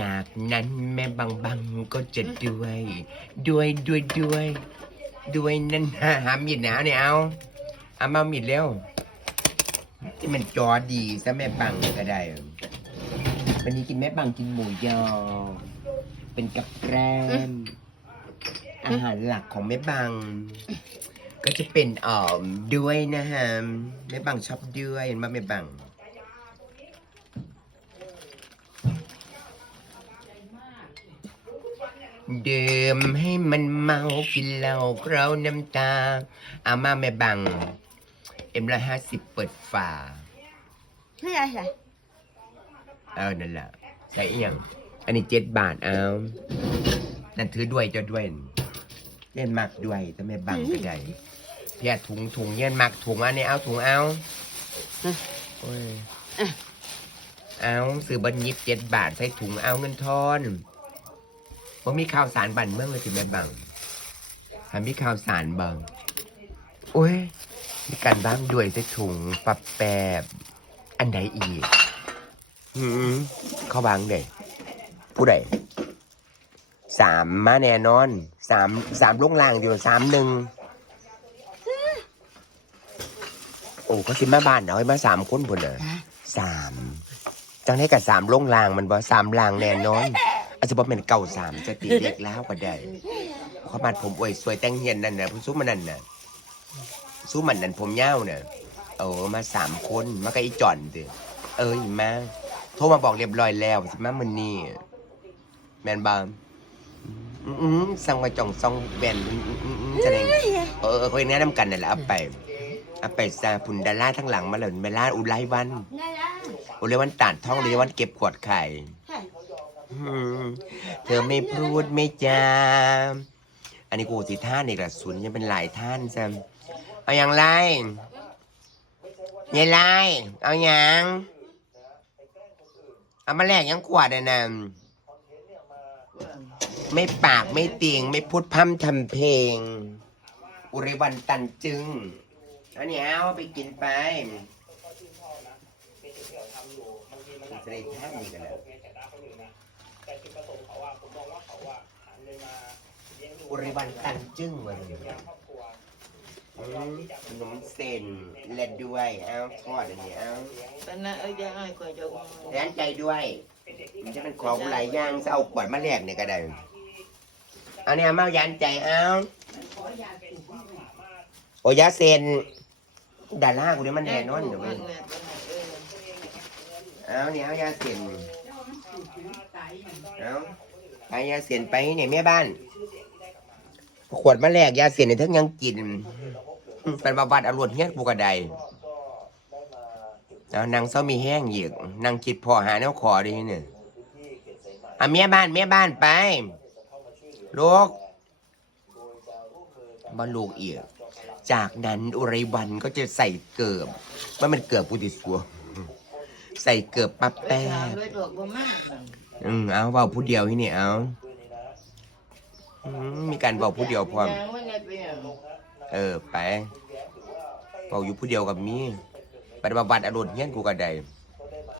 จากนั้นแม่บางบังก็จะด้วย ด้วยด้วยด้วยด้วยนั่นหาหามีดหนาวเนี่ยเอาเอามามีดเร็วที่มันจอดีซะแม่บังก็ได้วันนี้กินแม่บังกินหมูยอเป็นกับแกล้มอาหารหลักของแม่บัง ก็จะเป็นเอ่อด้วยนะฮะแม่บังชอบด้วยเห็นไหมแม่บัง ดื่มให้มันเมากินเหล้าเคล้าน้ำตาอามาแม่บัง เอ็มละห้าสิบเปิดฝาไม่ได้ใส่เอานั่นแหละใส่อีหยังอันนี้เจ็ดบาทเอานั่นถือด้วยเจะด้วยเล่นมักด้วยถ้าแม่บังก็ได้เพียถุงถุงเย็นมักถุงอันนี้เอาถุงเอาโอ้ยเอาซื้อบันยิบเจ็ดบาทใส่ถุงเอาเงินทอน ว่ามีข่าวสารบันเมืองเลยสิแม่บังหามีข่าวสารบังโอ้ย มีการบ้างด้วยใส่ถุงปรับแปบ อันใดอีกอืมเขาบางเด็ผู้ใดสามมาแน่นอนสามสามลงล่างเดียวสามหนึ่งโอ้เขาสิมาบ้านเอาให้มาสามคนพุ่นเหรอสามจังได้กับสามลงล่างมันบ่สามล่างแน่นอน อาจจะบ่เป็นเก่าสามจะตีเล็กแล้วก็ได้เขามาผมอวยสวยแต่งเฮียนนั่นน่ะผู้ซุ้มมันนั่นน่ะซุ้มมันนั่นผมยาวน่ะเออมาสามคนมากับอีจอนเด้อเอออีมาโทรมาบอกเรียบร้อยแล้วสิมามันนี่แมนบางอืมอืมสั่งไว้จ่องซองแบนอืมอืมอืมอืมแสดงเออเออเขาแนะนำกันนั่นแหละเอาไปเอาไปซาพุ่นดาราทั้งหลังมาเลยเมล่าอุไรวันได้ได้อุไรวันตัดท่องอุไรวันเก็บขวดไข่ใช่อืม เธอไม่พูดไม่จาอันนี้กูสิท่านอีกละศูนย์ยังเป็นหลายท่านซ้ำเอาอย่างไรยายไรเอาอย่างเอามาแลกยังขวดอะนะไม่ปากไม่เตียงไม่พูดพร่ำทำเพลง อุไรวันตันจึงอันนี้เอาไปกินไปจะได้ท่านนี่กันแล้ว อุไรวันตันจึงวันนี้อืมขนมเส้นและด้วยเอาทอดอันนี้เอาตอนนั้นเอ้ยยายก็จะแร้นใจด้วยมันจะเป็นของหลายอย่างจะเอาขวดมาแลกเนี่ยก็ได้อันนี้เอามายานใจเอาโอยาเซนดารากูนี่มันแน่นอนอยู่เว้ยเอาเนี่ยเอายาเซน เอาไปยาเซนไปเนี่ยแม่บ้าน ขวดมาแลกยาเซนเนี่ยทั้งยังกินเป็นบาบัดอรวดเฮี้ยนกูกระไดแล้วนางเศร้ามีแห้งอีกนางคิดพอหาแนวขอดีเนี่ยอะเมียบ้านเมียบ้านไปลูกมาลูกอีกจากนั้นอุไรวันก็จะใส่เกือบว่ามันเกือบพุทธิสัว ใส่เกือบปั๊บแป๊บเลยดอกบ่มากอืมเอาเบาผู้เดียวที่นี่เอาอืมมีการเบาผู้เดียวพร้อมยางมันเอย่างเออไปเบาอยู่ผู้เดียวกับมีปฏิบัติอารมณ์เงี้ยกูก็ได้